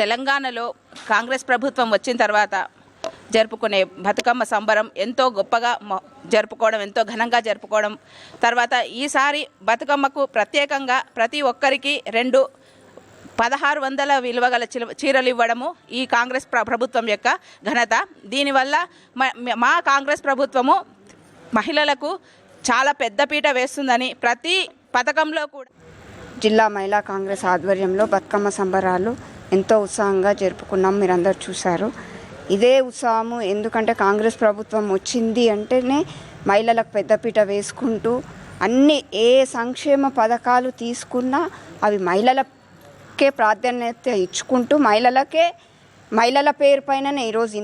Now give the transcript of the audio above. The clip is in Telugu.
తెలంగాణలో కాంగ్రెస్ ప్రభుత్వం వచ్చిన తర్వాత జరుపుకునే బతుకమ్మ సంబరం ఎంతో గొప్పగా జరుపుకోవడం, ఎంతో ఘనంగా జరుపుకోవడం. తర్వాత ఈసారి బతుకమ్మకు ప్రత్యేకంగా ప్రతి ఒక్కరికి 1600 విలువ గల చీరలు ఇవ్వడము ఈ కాంగ్రెస్ ప్రభుత్వం యొక్క ఘనత. దీనివల్ల మా కాంగ్రెస్ ప్రభుత్వము మహిళలకు చాలా పెద్దపీట వేస్తుందని ప్రతి పథకంలో కూడా జిల్లా మహిళా కాంగ్రెస్ ఆధ్వర్యంలో బతుకమ్మ సంబరాలు ఎంతో ఉత్సాహంగా జరుపుకున్నాం. మీరందరూ చూశారు. ఇదే ఉత్సాహము ఎందుకంటే కాంగ్రెస్ ప్రభుత్వం వచ్చింది అంటేనే మహిళలకు పెద్దపీట వేసుకుంటూ అన్ని ఏ సంక్షేమ పథకాలు తీసుకున్నా అవి మహిళలకే ప్రాధాన్యత ఇచ్చుకుంటూ మహిళల పేరు పైననే ఈరోజు